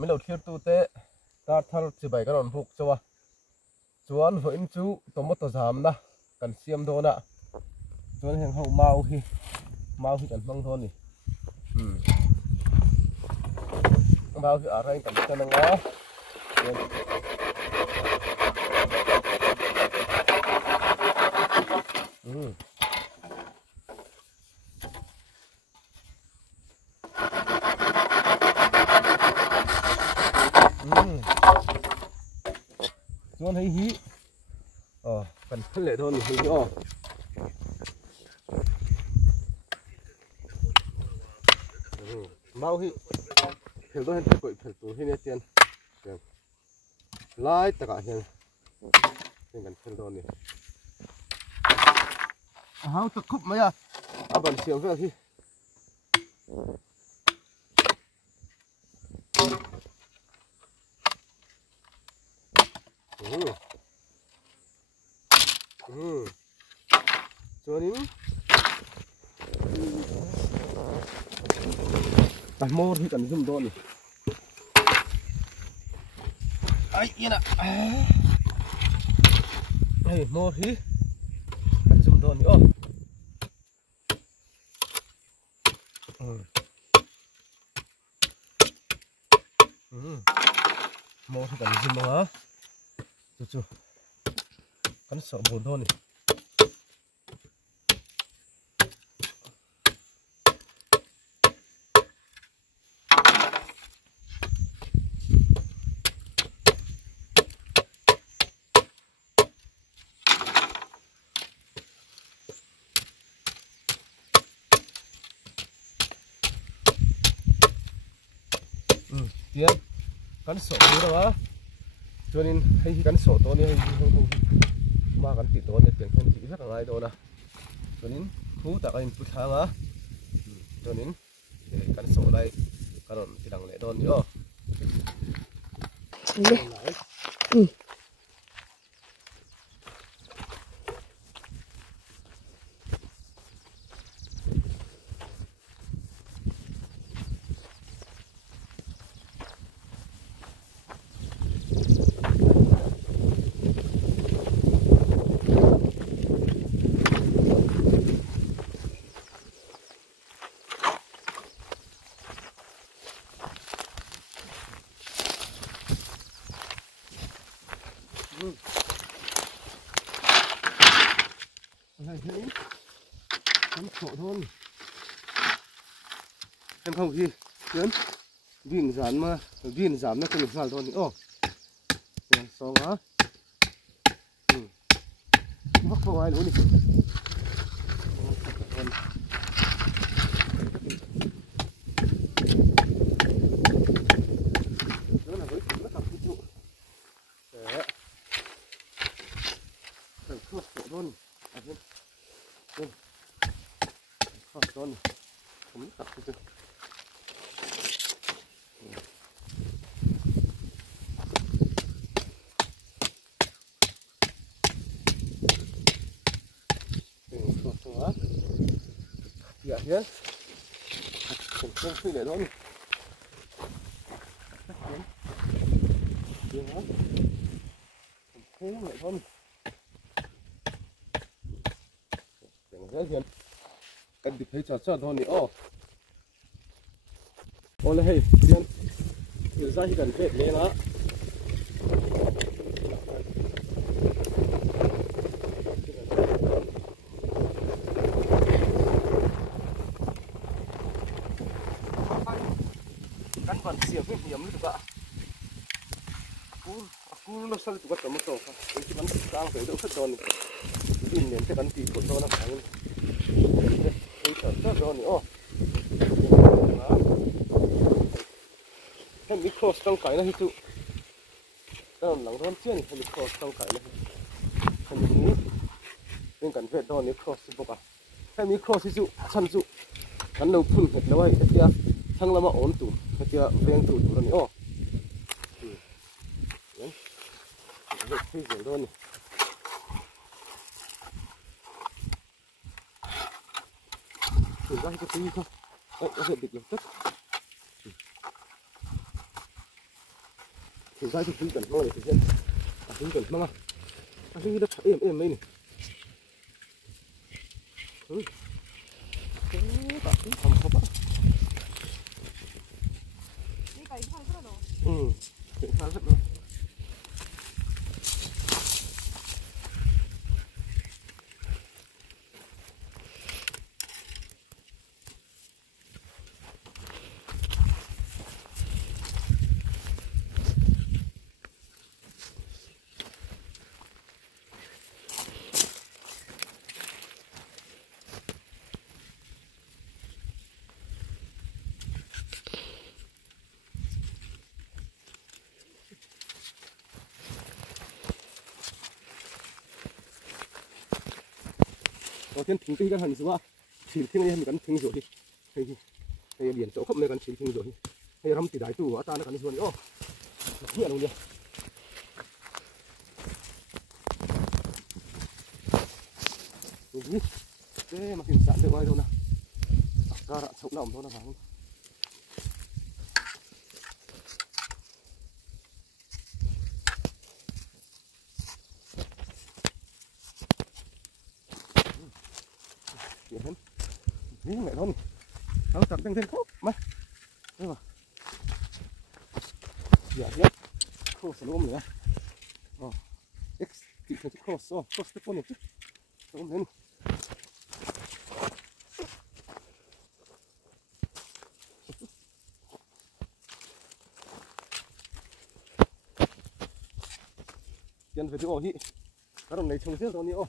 mấy lột khiêu tu tế ta thal chỉ bảy cái đòn phục cho chuan với chú tomato giảm đó cần xiêm thôi nè chuan hàng hậu mau khi cần măng thôi nè mau khi ở đây cần cho nó ngó chuan thấy hí cần phân lệ thôi thì nhỏ mau hí hiểu tôi hiện quậy phải tủ hí nè tiền lại tất cả hiện cần phân thôi nè háo thật khúc mấy à bẩn xiềng về khi cho đến đặt mô thì cần dùng đòn ấy yên ạ đây mô thì cần dùng đòn nữa mô thì cần dùng đó chú cắn sọ buồn thôi này tiền cắn sọ buồn đó cho nên hay cắn sọ to này không mà cắn thịt to này tiền thân thị rất là ngay đó nè cho nên thú tại cái bút hàng á cho nên cắn sọ đây còn thì đằng lệ đòn nữa cắn sọ thôi em không gì lớn viên giảm nó không được vào thôi nữa xong á mắc vào ai nữa đi đó là với nó tập cái trụ để thuốc sọ luôn con không tập cái dạ nhé không phi để đó nè thế lại thôi rất hiền cái địch thấy chặt thôi nè ô là hay tiền từ ra chỉ cần phết lên đó cắn còn xiềng cái hiểm nữa các cú nó sao tụi bắt tầm một tổ cái cắn đang phải đỡ phết đòn tin đến cái cắn tì của nó phải đây chặt rồi nè cái micro trong cái này tụ cái lằng rôn chưa này cái micro trong cái này cái micro nên cần phải đo micro xí bốc à cái micro xí tụ chân tụ cắn đầu phun hết lâu hay cái kia thằng làm mà ổn tụ cái kia ven tụ rồi nè đấy cái gì rồi nè thử ra cái tí không đấy có thể địch lập tức thử ra thì cần mong để thực hiện cần mong à cái đất em mấy này cả cái thầm không á cái khá rất luôn đầu tiên thỉnh cái hình số chỉ thiên này mình gắn thỉnh rồi hay biển chỗ không này gắn chỉ thỉnh rồi hay rắm chỉ đại tu ở ta nó gắn rồi ô nhẹ luôn đi thế mà hình sản được ai đâu nào ca rạn sống động thôi là phải không thế mẹ thôi nó chặt lên khúc mà đây mà dạ nhé khô sờ lôm nữa x chỉ cần khô so step one chứ không nên dân về chỗ hi cái đồng này trồng riết rồi nhỉ ô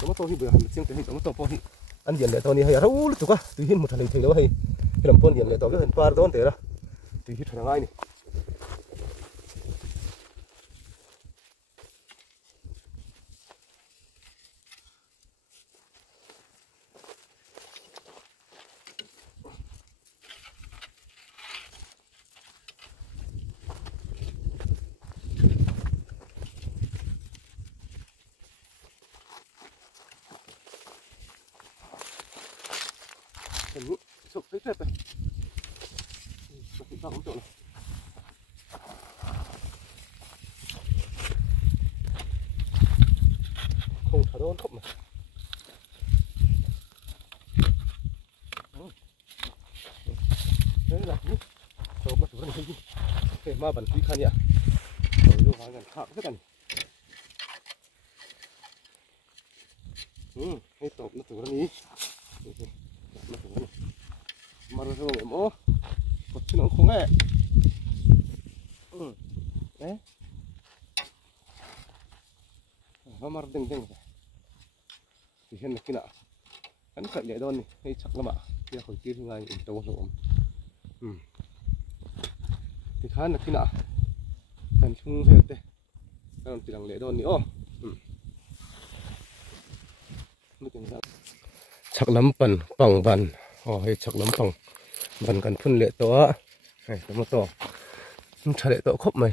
tao to hi bữa hành xem cái tao to hi anh hiện lại tao này hay rau lúc quá tùy hin một thằng này thì nó hay cái làm con hiện lại tao cái hình par đó thế đó tùy hin thằng ai này sụp thấy phết này, sụp sao không chỗ này, không thả đôn không này, đấy là cái sụp nó sụp này gì, cái ma bản quý khăn nhỉ, rồi vô vào gần khạc hết này, cái sụp nó sụp này, nó sụp này. Mà rồi em ô một chút nó không nghe đấy nó mà đừng thì hiện là cái nào hắn phải để đòn này hay chắc lắm ạ kia khỏi kia ngay trâu lộn thì khá là cái nào cần chung hết đây còn chỉ đằng lễ đòn nữa chắc lắm bẩn bằng bẩn hay chắc lắm bằng bẩn cần phun lệ to này tao to chả lệ to khóc mày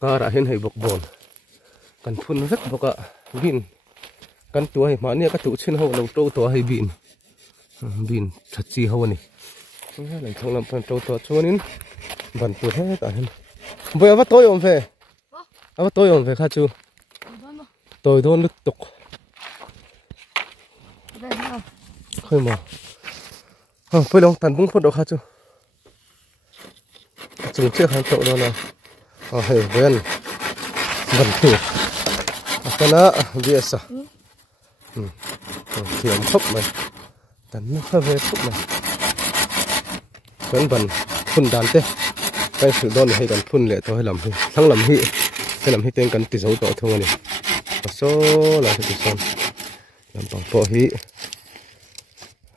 ca đã hiện hay bọc bồn cần phun rất bọc ạ bin cần tuổi mà này các tụ trên hậu đầu trâu to hay bin thật chi hậu này lại trong làm phần trâu to cho nên bẩn tuổi hết cả hen bây giờ tôi ôm về tôi ôm về khá chưa tôi đôn lực tục khơi mà bây giờ tàn bung phun đâu khá chưa chừng chiếc hàng trộn đó này hay bên bẩn thỉu cái đó bia sao thiểm phúc này tàn nó hơi về phúc này vẫn bẩn phun đàn thế cái sự đó này hay cần phun lệ thôi làm thắng làm hị cái làm hị tên cần tỷ dấu tội thôi này và số là cái tỷ son làm bằng bộ hị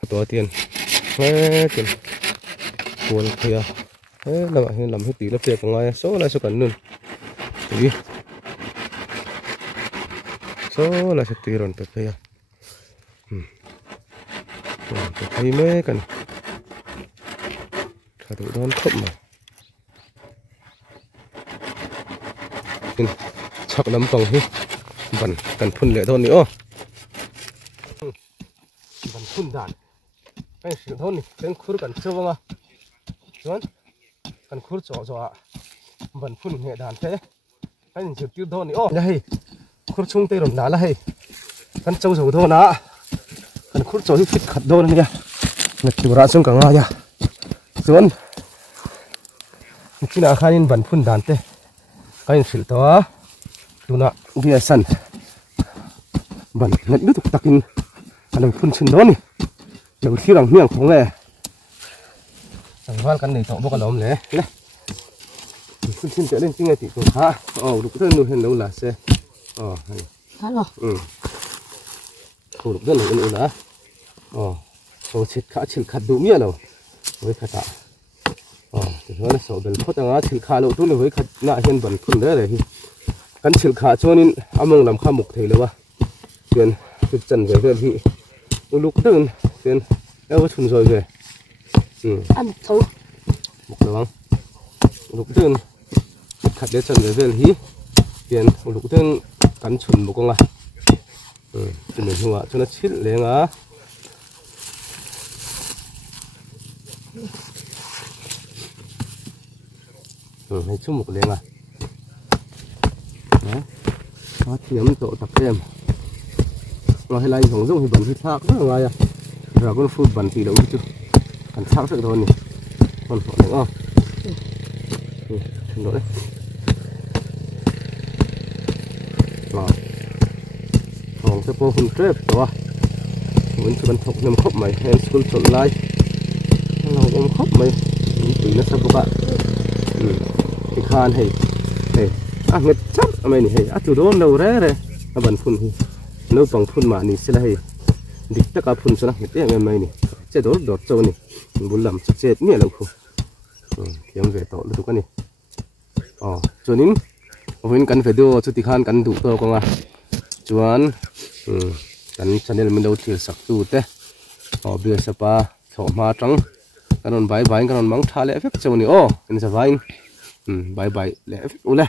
to tiền tiền buồn kìa thế là bạn làm hết tí lớp tiền của ngay số là số cần luôn tí số là số tí rồi tập kia thấy mấy cần cả tụi đón khóc mà chắc lắm bằng hết vẫn cần phun lệ thôi nữa vẫn phun đàn cái sự thôn này cái khur cần chưa vâng à chuẩn cần khur chỗ vẫn phun nhẹ đàn thế cái sự tiêu thôn này ô đây khur chung tây rồi là hay cần trâu sầu thôn á cần khur chỗ fit khát thôn này ngặt chịu ra xuống cả ngay nha chuẩn khi nào khai in vẫn phun đàn thế cái sự đó tụi nó bia sần vẫn ngặt biết tục takin anh phun xin đó nè đầu khi rằng miệng không nghe thằng hoan căn này thọ bốc cái lồng này nè xin trở lên cái ngày thì cũng khá lúc đó nuôi hen lâu là xe khá rồi lúc đó nuôi là chết khát đủ miệng rồi với khát tạ thì nó là sầu bền phốt ngã chết khát lâu tôi là với khát nã hen bẩn phun đấy rồi căn chết khát cho nên among làm khá mục thầy rồi chuyện chuyện chân về thì lúc đó chuyện em có chun rồi về ăn thấu một đường lúc đó khát để chân về thì chuyện lúc đó cắn chun một con à cho nên hoa cho nó chết lên á hay chung một lên à đó thì ấm tổ tập em rồi hay không dùng thì bẩn thì sao rất là ngon à rồi con phun bẩn thì đâu chứ cần sao sự thôi nhỉ còn phải đúng không rồi đấy còn cái phun trép đó vẫn chưa bắn thọc nằm khóc mày em school chọn lại nó em khóc mày tùy nó sao các bạn cái khan hay nghe chắc mày này chủ đó đâu rẻ rồi nó bắn phun thì nếu bằng phun mà này sẽ là địch tất cả phun sao cái em mày này sẽ đổ đọt trâu này muốn làm chết nhẹ lắm không kiếm về tổ lúc cái này cho nên mình cần phải đưa cho tịch khan cần đủ to con à chuan cần channel mình đâu thiệt sắc tu thế bây giờ sapa thọ ma trắng cái non bài bài cái non mắng tha lẽ phép trâu này anh sẽ vai bài bài lẽ phép ule